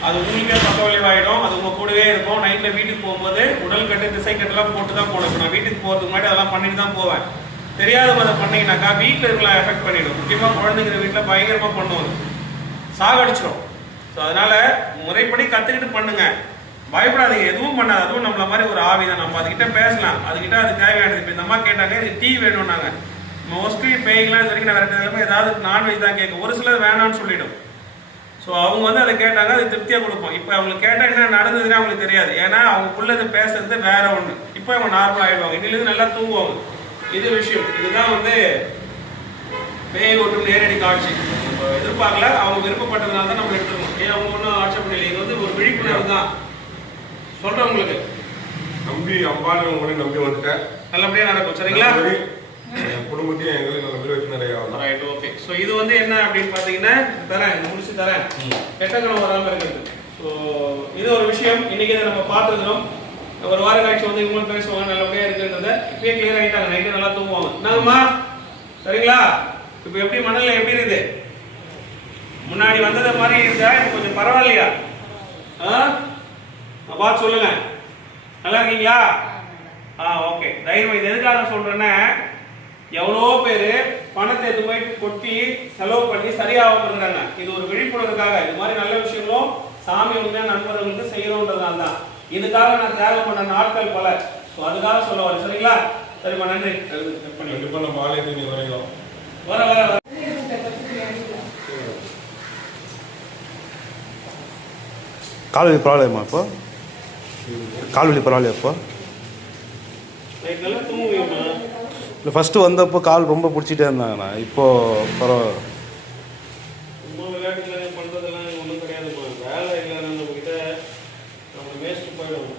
அது உங்களுக்கே பக்க விளைவாயிடும். அது உங்க கூடவே இருக்கும். நைட்ல வீட்டுக்கு போகும்போது உடல் கட்டு திசை கட்டுலாம் போட்டு தான் போகணும். நான் வீட்டுக்கு போறதுக்கு முன்னாடி அதெல்லாம் பண்ணிட்டு தான் போவேன். தெரியாதவங்க அதை பண்ணீங்கன்னாக்கா வீட்டில் இருக்கலாம் எஃபெக்ட் பண்ணிடும். முக்கியமா குழந்தைங்கிற வீட்டில் பயங்கரமா பண்ணுவாங்க, சாகடிச்சிடும். ஸோ அதனால முறைப்படி கத்துக்கிட்டு பண்ணுங்க, பயப்படாதீங்க, எதுவும் பண்ணாது. அதுவும் நம்மள மாதிரி ஒரு ஆவி தான். நம்ம அதுகிட்ட பேசலாம், அதுகிட்ட அது தேவையானது. இப்போ இந்த அம்மா கேட்டாங்க இது டீ வேணும்னாங்க. மோஸ்ட்லி பேய்கெலாம் இது வரைக்கும் நான் எல்லாமே ஏதாவது நான்வெஜ் தான் கேட்கும். ஒரு சிலர் வேணான்னு சொல்லிடும். ஸோ அவங்க வந்து அதை கேட்டாங்க, அது திருப்தியாக கொடுப்போம். இப்போ அவங்களுக்கு கேட்டால் என்ன நடந்ததுன்னு அவங்களுக்கு தெரியாது. ஏன்னா அவங்களுக்குள்ளது பேசுறது வேற ஒன்று. இப்போ அவங்க நார்மலாக ஆகிடுவாங்க. இன்னிலிருந்து நல்லா தூங்குவாங்க. இது விஷயம். இதுதான் வந்து பேய் ஒன்றும் நேரடி காட்சி. எதிர்பார்க்கல, அவங்க விருப்பப்பட்டதுனால தான் நம்ம எடுத்துக்கணும். ஏன் அவங்க ஒன்றும் ஆட்சேபம் இல்லை. இது வந்து ஒரு விழிப்புணர்வு தான் சொல்றேன் உங்களுக்கு. நம்பி அம்பாள் உங்களை நம்பி வந்துட்டேன், நல்லபடியா நடக்கும். சரிங்களா? குடும்பத்தையும் எங்களுக்கு நம்பி வச்சு நிறைய ரைட். ஓகே. ஸோ இது வந்து என்ன அப்படின்னு பார்த்தீங்கன்னா தரேன், முடிச்சு தரேன், கெட்ட கனவு வராமல் இருக்கிறது. ஸோ இது ஒரு விஷயம். இன்னைக்கு இதை நம்ம பார்த்துருக்கிறோம். ஒரு வாரம் கழிச்சு வந்து இவங்களும் பேசுவாங்க, நல்லபடியா இருக்குன்றத இப்பயே கிளியர் ஆகிட்டாங்க. நைட்டு நல்லா தூங்குவாங்க. என்னங்கம்மா சரிங்களா? இப்போ எப்படி மனநிலை எப்படி இருக்குது? முன்னாடி வந்தது மாதிரி இருக்கா? இப்போ கொஞ்சம் பரவாயில்லையா? பார்த்து சொல்லுங்க. நல்லா இருக்கீங்களா? ஓகே. தைரியம். இது எதுக்காக சொல்றேன்னா எவ்வளோ பேர் பணத்தை எடுத்து போயிட்டு கொட்டி செலவு பண்ணி சரியாகாம இருக்கிறாங்க. இது ஒரு விழிப்புணர்வுக்காக. இது மாதிரி நல்ல விஷயங்களும் சாமி உண்மையான நண்பர்களுக்கு செய்யணுன்றதுனால தான். இதுக்காக நான் தியாகம் பண்ண நாட்கள் பல. ஸோ அதுக்காக சொல்ல வரேன். சரிங்களா? சரிம்மா, நன்றி. கண்டிப்பாக நம்ம ஆலயத்துக்கு நீ வரைக்கும் வர வர வர. கால்வலி பரவாயில்லையம்மா? இப்போ கால்வலி பரவாயில்லையா? இப்போ நல்லா தூங்குவீங்கம்மா? இல்லை, ஃபஸ்ட்டு வந்தப்போ கால் ரொம்ப பிடிச்சிட்டே இருந்தாங்கண்ணா. இப்போது பரவாயில்ல. சும்மா விளையாட்டுலாம் பண்ணுறதெல்லாம் ஒன்றும் கிடையாதும்மா. வேலை இல்லைன்னா நம்மக்கிட்ட நம்ம வேஸ்ட்டு போயிடும்.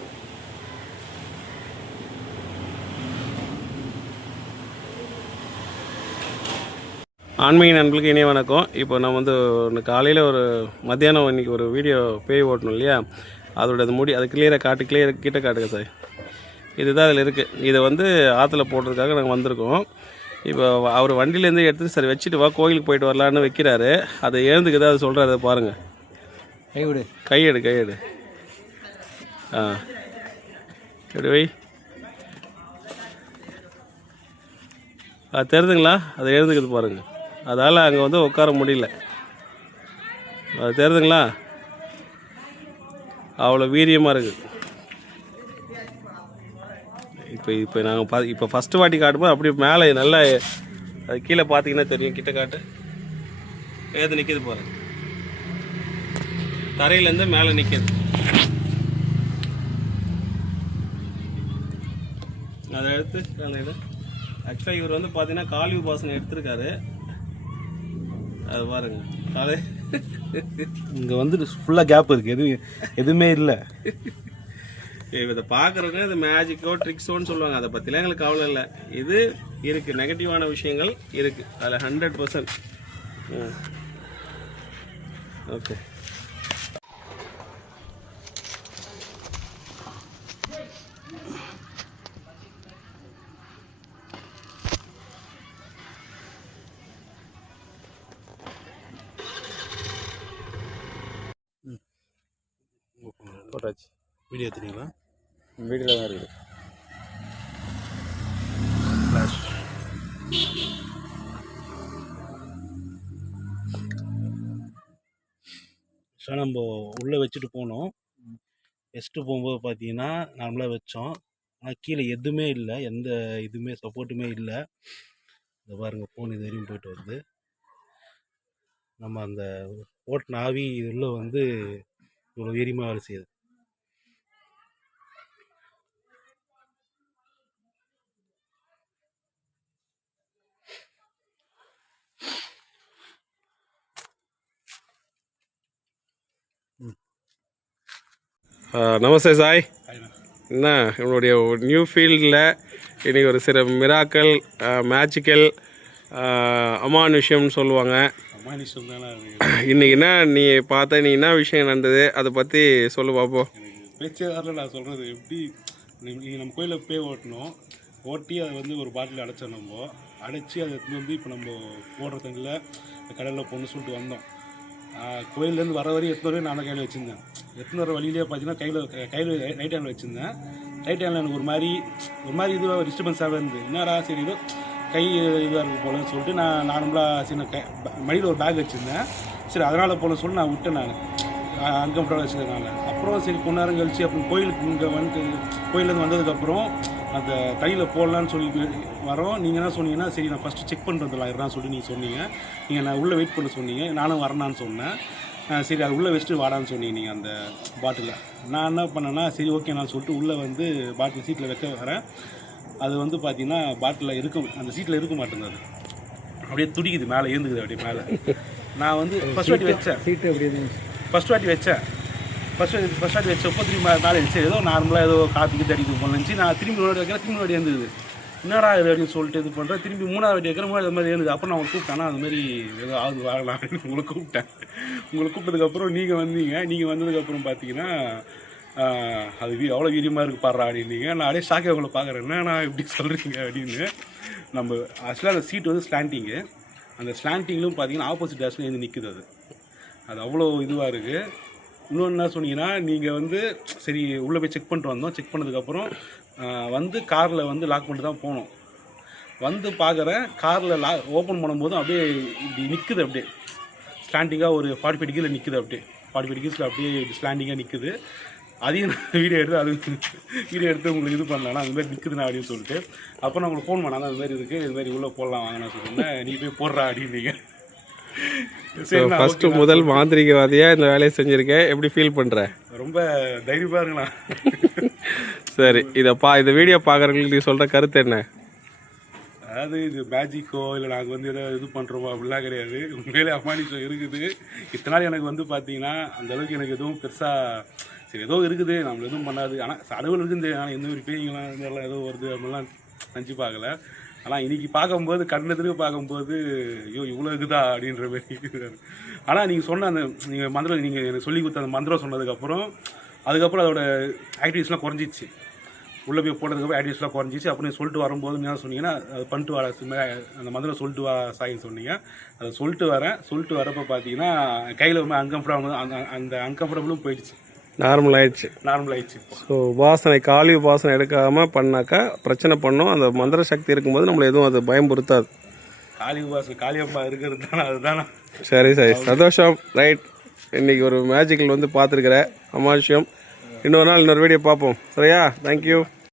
ஆன்மீக நண்பர்களுக்கு இணைய வணக்கம். இப்போ நம்ம வந்து காலையில் ஒரு மத்தியானம் இன்றைக்கி ஒரு வீடியோ பேய் ஓட்டணும் இல்லையா, அதோட அது முடி அது கிளியராக காட்டு, கிட்ட காட்டுங்க சார். இதுதான் அதில் இருக்குது. இதை வந்து ஆற்றுல போடுறதுக்காக நாங்கள் வந்திருக்கோம். இப்போ அவர் வண்டியிலேருந்து எடுத்துகிட்டு சரி வச்சுட்டு வா கோயிலுக்கு போயிட்டு வரலான்னு வைக்கிறாரு. அதை எழுந்துக்குது, அதை சொல்கிறாரு, அதை பாருங்கள். கையெடு ஆ எப்படி வை. அது தெரியுதுங்களா? அதை எழுந்துக்குது பாருங்கள். அதால் அங்கே வந்து உட்கார முடியல. அது தெரியுதுங்களா? அவ்வளோ வீரியமாக இருக்குது. இப்போ நாங்கள் இப்போ ஃபஸ்ட்டு வாட்டி காட்டும்போது அப்படியே மேலே நல்லா அது கீழே பார்த்தீங்கன்னா தெரியும். கிட்ட காட்டு. ஏது நிற்கிது பாருங்க. தரையிலேருந்து மேலே நிற்கிது. அதை எடுத்து ஆக்சுவலாக இவர் வந்து பார்த்தீங்கன்னா காலி உபாசனை எடுத்திருக்காரு. அது பாருங்க. காலை இங்கே வந்து ஃபுல்லாக கேப் இருக்குது, எதுவுமே இல்லை. இதை பார்க்குறவங்க இது மேஜிக்கோ ட்ரிக்ஸோன்னு சொல்லுவாங்க. அதை பற்றிலாம் எங்களுக்கு கவலை இல்லை. இது இருக்குது, நெகட்டிவான விஷயங்கள் இருக்குது அதில் 100%. ஓகே. போட்டாச்சு. வீடியோ எடுத்துனீங்களா? வீடியோவில் தான் இருக்குது. ஸோ நம்ம உள்ளே வச்சுட்டு போனோம். வச்சுட்டு போகும்போது பார்த்தீங்கன்னா நார்மலாக வச்சோம். ஆனால் கீழே எதுவுமே இல்லை, எந்த இதுவுமே சப்போர்ட்டுமே இல்லை. இந்த பாருங்க, ஃபோன் இது வரையும் போயிட்டு வருது. நம்ம அந்த ஓட்டின ஆவி உள்ள வந்து இவ்வளோ வீரியமாக வேலை செய்யுது. நமஸ்தே சாய். என்ன என்னுடைய நியூ ஃபீல்டில் இன்றைக்கி ஒரு சில மிராக்கல் மேஜிக்கல் அமானுஷ்யம்னு சொல்லுவாங்க. இன்றைக்கி என்ன நீ பார்த்த, நீ என்ன விஷயம் நடந்தது அதை பற்றி சொல்லு பார்ப்போம். பேச்சே வரல நான் சொல்கிறது. எப்படி நீங்கள் நம்ம கோயிலில் போய் ஓட்டி அதை வந்து ஒரு பாட்டில் அடைச்சோம். நம்ம அடைச்சி அதை வந்து இப்போ நம்ம போடுற தண்ணியில் கடலில் போகணுன்னு சொல்லிட்டு வந்தோம். கோயிலேருந்து வர வரையும் எத்தனை வரையும் நான் கையில் வச்சுருந்தேன். எத்தனை வர வழியிலே பார்த்தீங்கன்னா கையில் ரைட் ஹேண்டில் வச்சுருந்தேன். ரைட் ஹேண்டில் எனக்கு ஒரு மாதிரி இதுவாக டிஸ்டர்பன்ஸாகவே இருந்தது. என்னடா சரி ஏதோ கை இதுவாக இருக்குது போலன்னு சொல்லிட்டு நான் நார்மலாக சின்ன மடியில் ஒரு பேக் வச்சுருந்தேன். சரி அதனால் போல சொல்லி நான் விட்டேன். நான் அன்கம்ஃபர்டபுளாக வச்சுருந்தேன். அப்புறம் சரி கொஞ்ச நேரம் கழிச்சு அப்புறம் கோயிலுக்கு இங்கே வந்துட்டு கோயிலேருந்து வந்ததுக்கப்புறம் அந்த தையில் போடலான்னு சொல்லி வரோம். நீங்கள் என்ன சொன்னீங்கன்னா சரி நான் ஃபஸ்ட்டு செக் பண்ணிட்டு வந்துடலாம் சொல்லி நீங்கள் சொன்னீங்க. நீங்கள் நான் உள்ளே வெயிட் பண்ண சொன்னீங்க. நானும் வரேனான்னு சொன்னேன். சரி அது உள்ளே வச்சுட்டு வாடான்னு சொன்னீங்க நீங்கள் அந்த பாட்டிலில். நான் என்ன பண்ணேன்னா சரி ஓகே நான் சொல்லிட்டு உள்ளே வந்து பாட்டில் சீட்டில் வைக்க வரேன். அது வந்து பார்த்தீங்கன்னா பாட்டிலில் இருக்கும், அந்த சீட்டில் இருக்க மாட்டேங்குது. அப்படியே துடிக்குது, மேலே இருந்துக்குது அப்படியே மேலே. நான் வந்து ஃபஸ்ட் வாட்டி வச்சேன். சீட்டு அப்படி ஃபஸ்ட் வாட்டி வச்சப்போ திரும்பி மேலே இருந்துச்சு. ஏதோ நார்மலாக ஏதோ காப்பிக்கு தடிக்கு போனச்சு. நான் திரும்பி வைக்கிறேன், திரும்பி வாட்டி இருந்தது. என்னடா இது அப்படின்னு சொல்லிட்டு இது பண்ணுறேன். திரும்பி 3வது வாட்டி வைக்கிறேன். 3வது மாதிரி இருந்தது. அப்புறம் நான் உங்களை கூப்பிட்டேன்னா அந்த மாதிரி ஏதோ ஆகுது வாங்கலாம் அப்படின்னு உங்களை கூப்பிட்டதுக்கப்புறம் நீங்கள் வந்தீங்க. நீங்கள் வந்ததுக்கப்புறம் பார்த்தீங்கன்னா அது அவ்வளோ வீரியமாக இருக்குது பாடுறா அப்படின்னீங்க. நான் அப்படியே ஷாக்கே உங்களை பார்க்குறேன். என்ன நான் இப்படி சொல்கிறீங்க அப்படின்னு. நம்ம ஆக்சுவலாக அந்த சீட் வந்து ஸ்லாண்டிங்கு. அந்த ஸ்லாண்டிங்லும் பார்த்தீங்கன்னா ஆப்போசிட் டேரக்ஷனில் இருந்து நிற்குது. அது அவ்வளோ இதுவாக இருக்குது. இன்னொன்று என்ன சொன்னீங்கன்னா நீங்கள் வந்து சரி உள்ளே போய் செக் பண்ணிட்டு வந்தோம். செக் பண்ணதுக்கப்புறம் வந்து காரில் வந்து லாக் பண்ணிட்டு தான் போனோம். வந்து பார்க்குறேன் காரில் ஓப்பன் பண்ணும்போதும் அப்படியே இப்படி நிற்குது. அப்படியே ஸ்லாண்டிங்காக ஒரு 45 டிகிரியில் நிற்குது. அப்படியே 45 டிகிரிஸில் அப்படியே ஸ்லாண்டிங்காக நிற்குது. அதையும் வீடியோ எடுத்து உங்களுக்கு இது பண்ணலாம் அந்த மாதிரி நிற்குதுண்ணா அப்படின்னு சொல்லிட்டு. அப்போ நான் உங்களுக்கு ஃபோன் பண்ணாங்க, அது மாதிரி இருக்குது, இது மாதிரி உள்ளே போடலாம் வாங்கினா சொல்லுங்கள், நீ போய் போடுறா அப்படின்னீங்க. சரி ஃபஸ்ட்டு முதல் மாந்திரிகவாதியாக இந்த வேலையை செஞ்சுருக்கேன். எப்படி ஃபீல் பண்ணுற? ரொம்ப தைரியமாக இருக்குண்ணா. சரி இந்த வீடியோ பார்க்குறவங்களுக்கு நீ சொல்கிற கருத்து என்ன? அதாவது இது மேஜிக்கோ இல்லை நாங்கள் வந்து ஏதோ இது பண்ணுறோமோ அப்படிலாம் கிடையாது. உண்மையிலே அமானுஷம் இருக்குது. இத்தனை நாள் எனக்கு வந்து பார்த்தீங்கன்னா அந்தளவுக்கு எனக்கு எதுவும் பெருசாக சரி ஏதோ இருக்குது, நம்மள எதுவும் பண்ணாது. ஆனால் அளவில் இருக்குது. ஆனால் எந்த ஒரு பேய்ங்களாம் இதெல்லாம் ஏதோ வருது அப்படிலாம் நினச்சி பார்க்கல. ஆனால் இன்றைக்கி பார்க்கும்போது கண்ணெதிர்க்கு பார்க்கும்போது ஐயோ இவ்வளோ இருக்குதா அப்படின்ற மாதிரி. ஆனால் நீங்கள் சொன்ன அந்த நீங்கள் மந்திரம் நீங்கள் எனக்கு சொல்லி கொடுத்த அந்த மந்திரம் சொன்னதுக்கப்புறம் அதுக்கப்புறம் அதோட ஆக்டிவிட்டிஸ்லாம் குறைஞ்சிச்சு. உள்ளே போய் போட்டதுக்கு ஆக்டிவிஸ்லாம் குறைஞ்சிச்சு அப்படின்னு சொல்லிட்டு வரும்போது என்ன சொன்னீங்கன்னா அது பண்ணிட்டு வர அந்த மந்திரம் சொல்லிட்டு வா சாயின்னு சொன்னீங்க. அதை சொல்லிட்டு வரப்போ பார்த்தீங்கன்னா கையில் ரொம்ப அன்கம்ஃபர்டபுள் அந்த அன்கம்ஃபர்டபுளும் போயிடுச்சு, நார்மல் ஆயிடுச்சு. இப்போ. ஸோ உபாசனை காளி உபாசனை எடுக்காமல் பண்ணாக்கா பிரச்சனை பண்ணும். அந்த மந்திர சக்தி இருக்கும்போது நம்மளை எதுவும் அது பயம்புறுத்தாது. காளியப்பா இருக்கிறது தானே, அதுதானே. சரி சரி, சந்தோஷம். ரைட், இன்னைக்கு ஒரு மேஜிக்கல் வந்து பார்த்துருக்குற அமானுஷ்யம். இன்னொரு நாள் இன்னொரு வீடியோ பார்ப்போம். சரியா? தேங்க்யூ.